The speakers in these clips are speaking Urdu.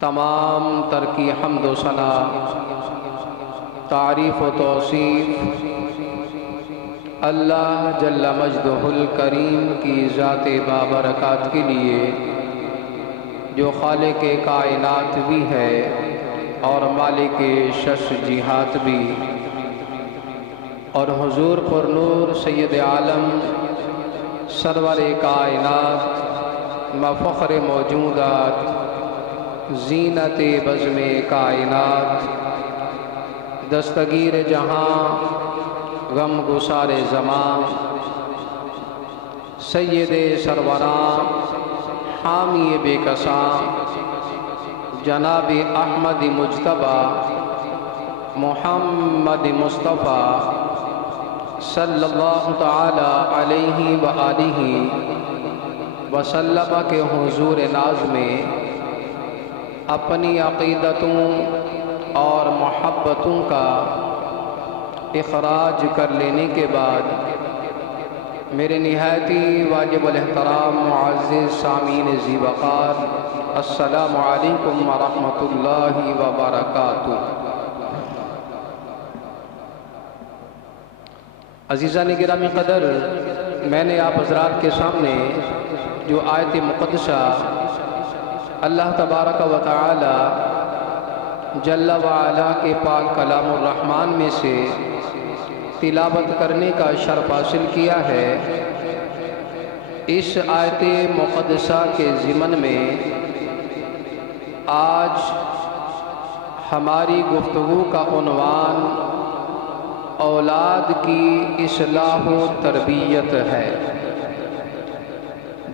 تمام ترکی حمد و ثنا، تعریف و توصیف اللہ جل مجدہ الکریم کی ذات بابرکات کے لیے، جو خالق کائنات بھی ہے اور مالک شش جہات بھی، اور حضور پر نور سید عالم سرور کائنات مفخر موجودات زینت بزم کائنات دستگیر جہاں غم گسار زمان سید سروراں حامی بے کساں جناب احمد مجتبیٰ محمد مصطفیٰ صلی اللہ تعالی علیہ وآلہ وسلم کے حضور ناز میں اپنی عقیدتوں اور محبتوں کا اخراج کر لینے کے بعد میرے نہایتی واجب الاحترام معزز سامعین ذی وقار، السلام علیکم ورحمۃ اللہ وبرکاتہ۔ عزیزان گرامی قدر، میں نے آپ حضرات کے سامنے جو آیت مقدسہ اللہ تبارک و تعالی جل وعلا کے پاک کلام الرحمن میں سے تلاوت کرنے کا شرف حاصل کیا ہے، اس آیت مقدسہ کے ضمن میں آج ہماری گفتگو کا عنوان اولاد کی اصلاح و تربیت ہے۔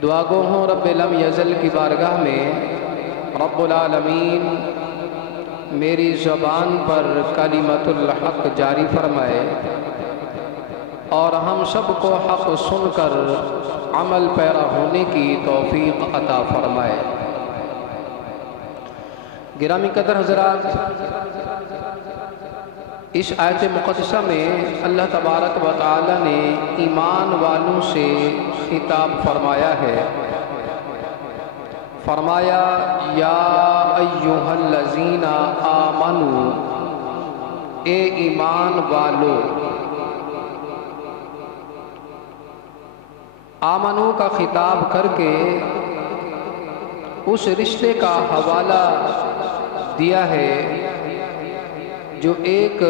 دعا گو ہوں رب لم یزل کی بارگاہ میں رب العالمین میری زبان پر کلمت الحق جاری فرمائے اور ہم سب کو حق سن کر عمل پیرا ہونے کی توفیق عطا فرمائے۔ گرامی قدر حضرات، اس آیت مقدسہ میں اللہ تبارک و تعالی نے ایمان والوں سے خطاب فرمایا ہے۔ فرمایا یا ایھا الذین آمنوا، اے ایمان والو۔ آمنو کا خطاب کر کے اس رشتے کا حوالہ دیا ہے جو ایک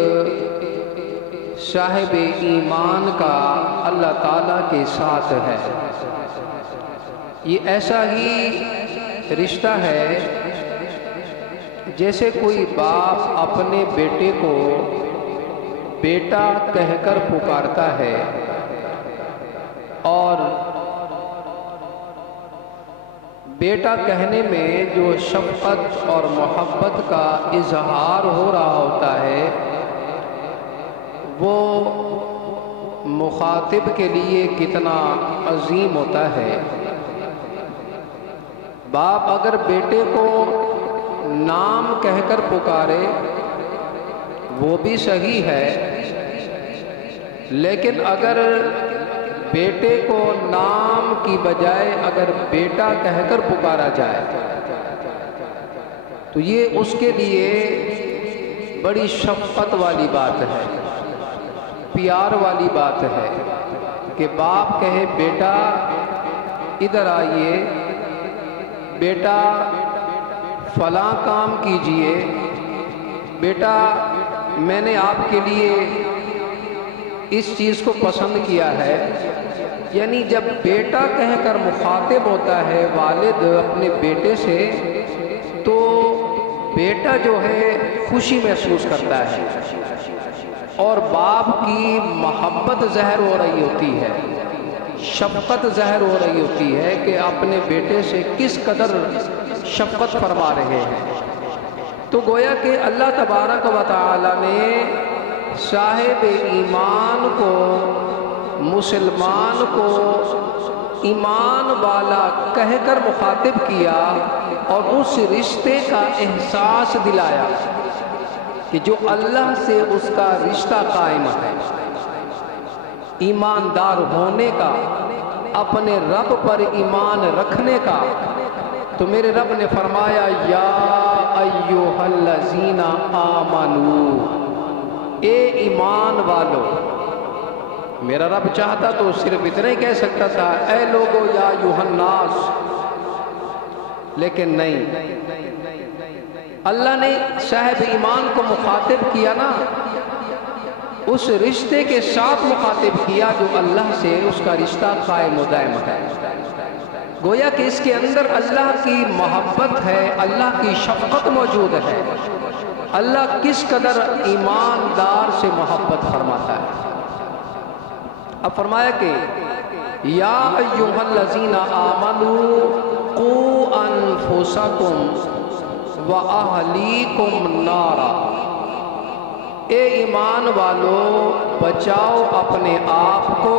صاحب ایمان کا اللہ تعالیٰ کے ساتھ ہے۔ یہ ایسا ہی رشتہ ہے جیسے کوئی باپ اپنے بیٹے کو بیٹا کہہ کر پکارتا ہے اور بیٹا کہنے میں جو شفقت اور محبت کا اظہار ہو رہا ہوتا ہے وہ مخاطب کے لیے کتنا عظیم ہوتا ہے۔ باپ اگر بیٹے کو نام کہہ کر پکارے وہ بھی صحیح ہے، لیکن اگر بیٹے کو نام کی بجائے اگر بیٹا کہہ کر پکارا جائے تو یہ اس کے لیے بڑی شفقت والی بات ہے، پیار والی بات ہے کہ باپ کہے بیٹا ادھر آئیے، بیٹا فلاں کام کیجئے، بیٹا میں نے آپ کے لیے اس چیز کو پسند کیا ہے۔ یعنی جب بیٹا کہہ کر مخاطب ہوتا ہے والد اپنے بیٹے سے تو بیٹا جو ہے خوشی محسوس کرتا ہے اور باپ کی محبت ظاہر ہو رہی ہوتی ہے، شفقت ظاہر ہو رہی ہوتی ہے کہ اپنے بیٹے سے کس قدر شفقت فرما رہے ہیں۔ تو گویا کہ اللہ تبارک و تعالی نے صاحب ایمان کو، مسلمان کو ایمان والا کہہ کر مخاطب کیا اور اس رشتے کا احساس دلایا کہ جو اللہ سے اس کا رشتہ قائم ہے، ایماندار ہونے کا، اپنے رب پر ایمان رکھنے کا۔ تو میرے رب نے فرمایا یا ایھا الذین آمنوا، اے ایمان والو۔ میرا رب چاہتا تو صرف اتنا ہی کہہ سکتا تھا اے لوگو یا ایھا الناس، لیکن نہیں، اللہ نے صاحب ایمان کو مخاطب کیا نا، اس رشتے کے ساتھ مخاطب کیا جو اللہ سے اس کا رشتہ قائم و دائم ہے۔ گویا کہ اس کے اندر اللہ کی محبت ہے، اللہ کی شفقت موجود ہے، اللہ کس قدر ایماندار سے محبت فرماتا ہے۔ اب فرمایا کہ یا ایھا الذین آمنوا قوا انفسکم وَأَهْلِيكُمْ نَارًا، اے ایمان والو بچاؤ اپنے آپ کو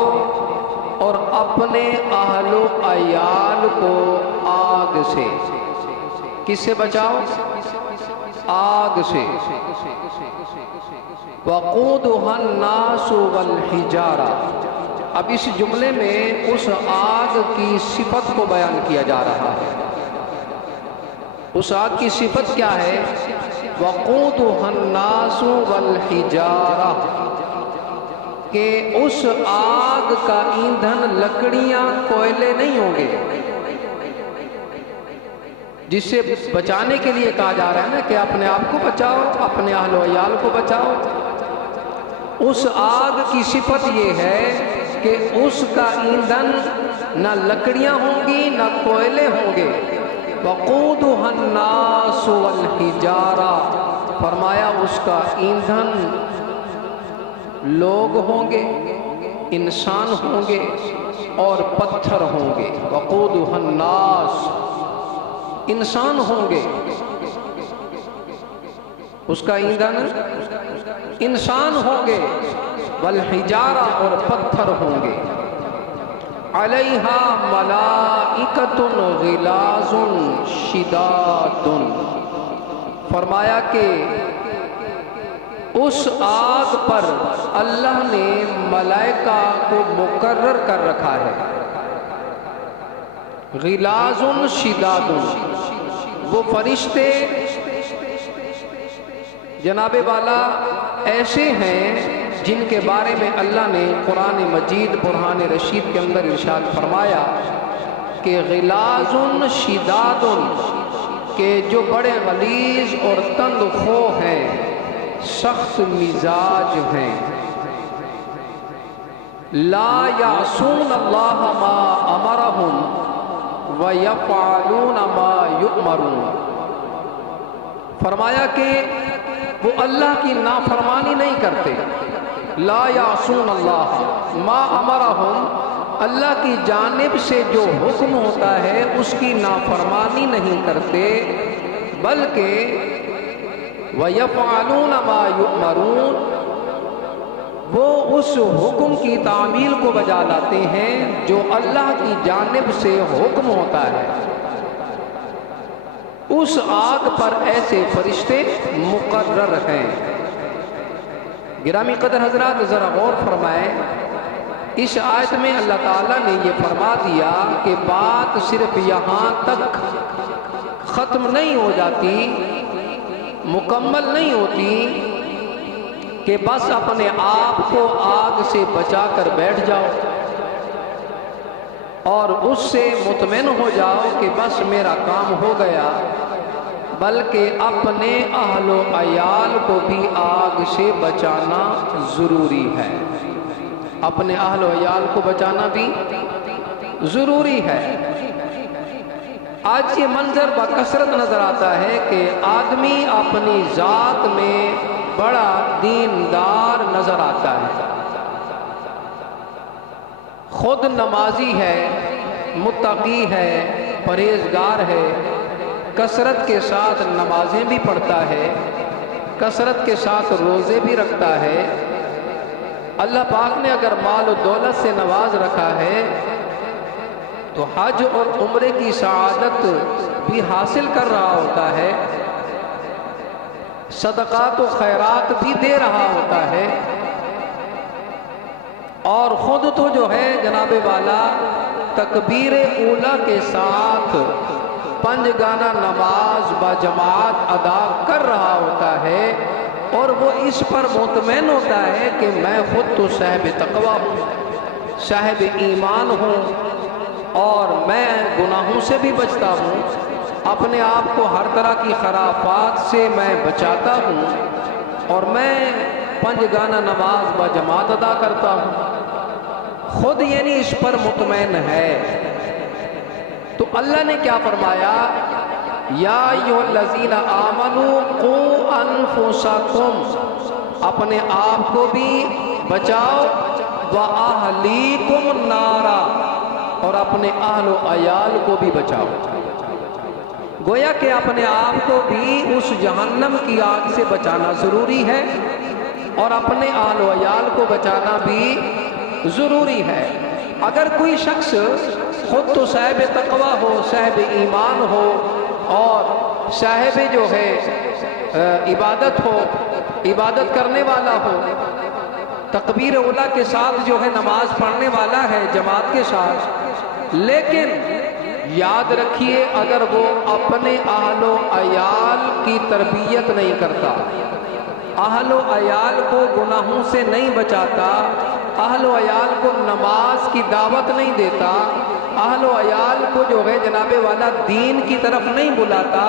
اور اپنے اہل و عیال کو آگ سے۔ کس سے بچاؤ؟ آگ سے۔ وَقُودُهَا النَّاسُ وَالْحِجَارَةُ، اب اس جملے میں اس آگ کی صفت کو بیان کیا جا رہا ہے۔ اس آگ کی صفت کیا ہے؟ وَقُودُهَا النَّاسُ وَالْحِجَارَةُ، کہ اس آگ کا ایندھن لکڑیاں کوئلے نہیں ہوں گے۔ جس سے بچانے کے لیے کہا جا رہا ہے نا کہ اپنے آپ کو بچاؤ، اپنے اہل و عیال کو بچاؤ۔ اس آگ کی صفت یہ ہے کہ اس کا ایندھن نہ لکڑیاں ہوں گی نہ کوئلے ہوں گے۔ وَقُودُهَا النَّاسُ وَالْحِجَارَةُ، فرمایا اس کا ایندھن لوگ ہوں گے، انسان ہوں گے اور پتھر ہوں گے۔ وَقُودُهَا النَّاسُ، انسان ہوں گے، اس کا ایندھن انسان ہوں گے، والحجارہ اور پتھر ہوں گے۔ علیہا ملائکۃ غلاظ شداد، فرمایا کہ اس آگ پر اللہ نے ملائکہ کو مقرر کر رکھا ہے۔ غلاظ شداد، وہ فرشتے جناب والا ایسے ہیں جن کے بارے میں اللہ نے قرآن مجید برہان رشید کے اندر ارشاد فرمایا کہ غلاظ شداد، کہ جو بڑے غلیظ اور تند خو ہیں، سخت مزاج ہیں۔ لا یعصون اللہ ما امرہم ویفعلون ما یؤمرون، فرمایا کہ وہ اللہ کی نافرمانی نہیں کرتے۔ لا یعصون اللہ ما امرہم، اللہ کی جانب سے جو حکم ہوتا ہے اس کی نافرمانی نہیں کرتے، بلکہ وَيَفْعَلُونَ مَا يُؤْمَرُونَ، وہ اس حکم کی تعمیل کو بجا لاتے ہیں جو اللہ کی جانب سے حکم ہوتا ہے۔ اس آگ پر ایسے فرشتے مقرر ہیں۔ گرامی قدر حضرات ذرا غور فرمائیں، اس آیت میں اللہ تعالیٰ نے یہ فرما دیا کہ بات صرف یہاں تک ختم نہیں ہو جاتی، مکمل نہیں ہوتی کہ بس اپنے آپ کو آگ سے بچا کر بیٹھ جاؤ اور اس سے مطمئن ہو جاؤ کہ بس میرا کام ہو گیا، بلکہ اپنے اہل و عیال کو بھی آگ سے بچانا ضروری ہے۔ اپنے اہل و عیال کو بچانا بھی ضروری ہے۔ آج یہ منظر بکثرت نظر آتا ہے کہ آدمی اپنی ذات میں بڑا دیندار نظر آتا ہے، خود نمازی ہے، متقی ہے، پرہیزگار ہے، کثرت کے ساتھ نمازیں بھی پڑھتا ہے، کثرت کے ساتھ روزے بھی رکھتا ہے، اللہ پاک نے اگر مال و دولت سے نواز رکھا ہے تو حج اور عمرے کی سعادت بھی حاصل کر رہا ہوتا ہے، صدقات و خیرات بھی دے رہا ہوتا ہے، اور خود تو جو ہے جناب والا تکبیر اولیٰ کے ساتھ پنج گانا نماز با جماعت ادا کر رہا ہوتا ہے اور وہ اس پر مطمئن ہوتا ہے کہ میں خود تو صاحب تقویٰ ہوں، صاحب ایمان ہوں، اور میں گناہوں سے بھی بچتا ہوں، اپنے آپ کو ہر طرح کی خرافات سے میں بچاتا ہوں، اور میں پنج گانا نماز با جماعت ادا کرتا ہوں، خود یعنی اس پر مطمئن ہے۔ تو اللہ نے کیا فرمایا؟ یا ایھا الذین آمنوا قوا انفسکم، اپنے آپ کو بھی بچاؤ، واہلیکم نارا، اور اپنے اہل و عیال کو بھی بچاؤ۔ گویا کہ اپنے آپ کو بھی اس جہنم کی آگ سے بچانا ضروری ہے، اور اپنے اہل و عیال کو بچانا بھی ضروری ہے۔ اگر کوئی شخص خود تو صاحب تقویٰ ہو، صاحب ایمان ہو، اور صاحب جو ہے عبادت ہو، عبادت کرنے والا ہو، تکبیر اولیٰ کے ساتھ جو ہے نماز پڑھنے والا ہے جماعت کے ساتھ، لیکن یاد رکھیے اگر وہ اپنے اہل و عیال کی تربیت نہیں کرتا، اہل و عیال کو گناہوں سے نہیں بچاتا، اہل و عیال کو نماز کی دعوت نہیں دیتا، اہل و عیال کو جو ہے جناب والا دین کی طرف نہیں بلاتا،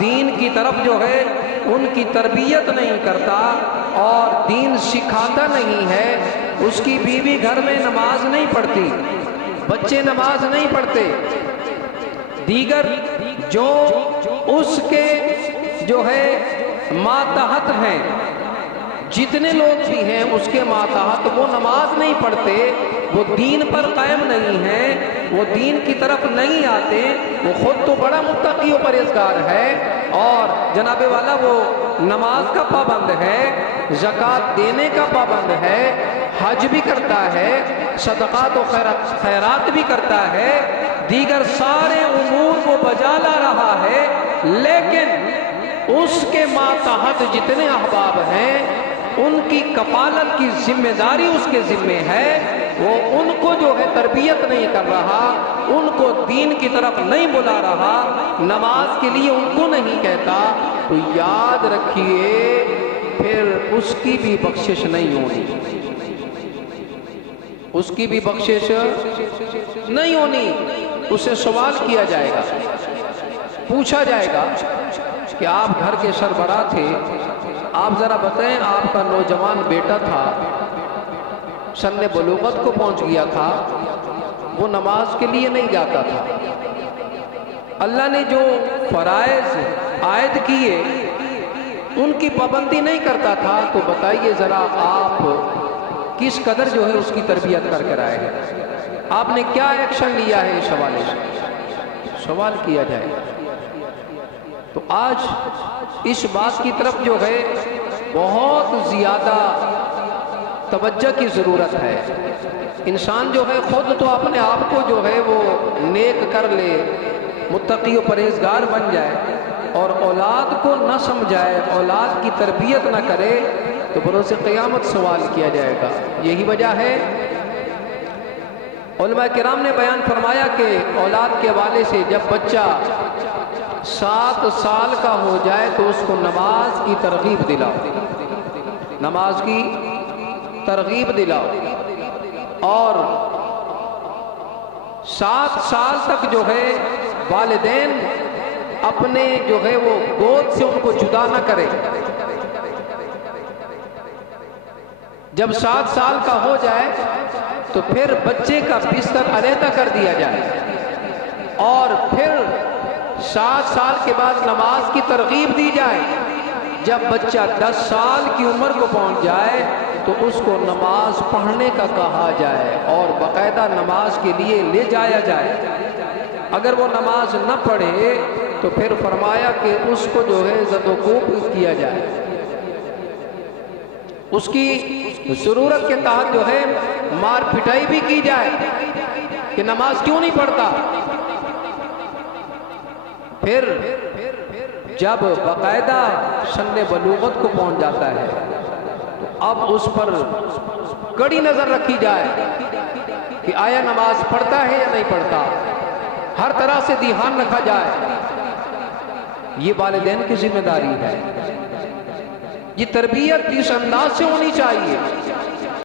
دین کی طرف جو ہے ان کی تربیت نہیں کرتا اور دین سکھاتا نہیں ہے، اس کی بیوی گھر میں نماز نہیں پڑھتی، بچے نماز نہیں پڑھتے، دیگر جو اس کے جو ہے ماتحت ہیں، جتنے لوگ بھی ہیں اس کے ماتحت، وہ نماز نہیں پڑھتے، وہ دین پر قائم نہیں ہیں، وہ دین کی طرف نہیں آتے، وہ خود تو بڑا متقی و پرہیزگار ہے اور جناب والا وہ نماز کا پابند ہے، زکوٰۃ دینے کا پابند ہے، حج بھی کرتا ہے، صدقات و خیرات بھی کرتا ہے، دیگر سارے امور وہ بجا لا رہا ہے، لیکن اس کے ماتحت جتنے احباب ہیں ان کی کفالت کی ذمہ داری اس کے ذمہ ہے، وہ ان کو جو ہے تربیت نہیں کر رہا، ان کو دین کی طرف نہیں بلا رہا، نماز کے لیے ان کو نہیں کہتا، تو یاد رکھیے پھر اس کی بھی بخشش نہیں ہونی، اس کی بھی بخشش نہیں ہونی، اسے سوال کیا جائے گا، پوچھا جائے گا کہ آپ گھر کے سربراہ تھے، آپ ذرا بتائیں آپ کا نوجوان بیٹا تھا، سن بلوغت کو پہنچ گیا تھا، وہ نماز کے لیے نہیں جاتا تھا، اللہ نے جو فرائض عائد کیے ان کی پابندی نہیں کرتا تھا، تو بتائیے ذرا آپ کس قدر جو ہے اس کی تربیت کر کر آئے ہیں، آپ نے کیا ایکشن لیا ہے اس حوالے سے، سوال کیا جائے گا۔ تو آج اس بات کی طرف جو ہے بہت زیادہ توجہ کی ضرورت ہے، انسان جو ہے خود تو اپنے آپ کو جو ہے وہ نیک کر لے، متقی و پرہیزگار بن جائے، اور اولاد کو نہ سمجھائے، اولاد کی تربیت نہ کرے، تو بروز قیامت سوال کیا جائے گا۔ یہی وجہ ہے علماء کرام نے بیان فرمایا کہ اولاد کے حوالے سے جب بچہ 7 سال کا ہو جائے تو اس کو نماز کی ترغیب دلاؤ، نماز کی ترغیب دلاؤ، اور 7 سال تک جو ہے والدین اپنے جو ہے وہ گود سے ان کو جدا نہ کرے، جب 7 سال کا ہو جائے تو پھر بچے کا بستر علیحدہ کر دیا جائے، اور پھر 7 سال کے بعد نماز کی ترغیب دی جائے، جب بچہ 10 سال کی عمر کو پہنچ جائے تو اس کو نماز پڑھنے کا کہا جائے اور باقاعدہ نماز کے لیے لے جایا جائے، اگر وہ نماز نہ پڑھے تو پھر فرمایا کہ اس کو جو ہے زد و کوب کیا جائے، اس کی ضرورت کے تحت جو ہے مار پٹائی بھی کی جائے کہ نماز کیوں نہیں پڑھتا۔ پھر جب باقاعدہ سن بلوغت کو پہنچ جاتا ہے تو اب اس پر کڑی نظر رکھی جائے کہ آیا نماز پڑھتا ہے یا نہیں پڑھتا، ہر طرح سے دھیان رکھا جائے، یہ والدین کی ذمہ داری ہے. یہ تربیت اس انداز سے ہونی چاہیے